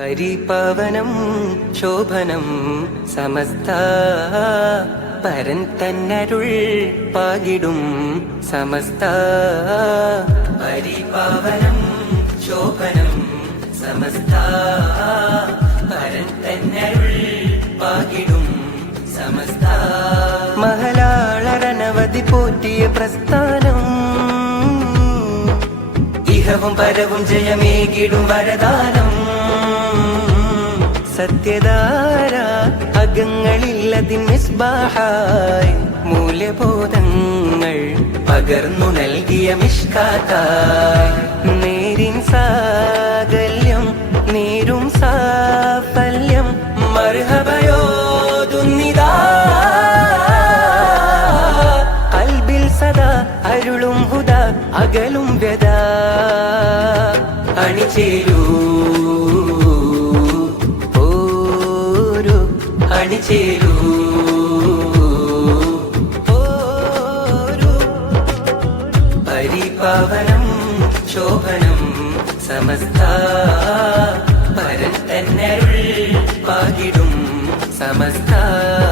പരിപവനം ശോഭനം സമസ്ത പരൻ തന്നരുൾ പാകിടും സമസ്ത പരിപവനം ശോഭനം സമസ്ത പരൻ തന്നരുൾ പാകിടും സമസ്ത മഹലാളരനവധി പോറ്റിയ പ്രസ്ഥാനം ഇഹവും പരവും ജയമേകിടും വരദാനം സത്യധാര അകങ്ങളില്ലതിൻ മിസ്ബാഹായി മൂല്യബോധങ്ങൾ പകർന്നു നൽകിയ മിഷ്കാക്കായി നേരിൻ സാകല്യം നേരും സാഫല്യം മർഹബയോതുന്നിതാ അൽബിൽ സദാ അരുളും ഹുദ അകലും വ്യത അണിചേരൂ അണിചേരൂ പരിപാവനം ശോഭനം സമസ്ത പരൻ തന്നരുൾ പാകിടും സമസ്ത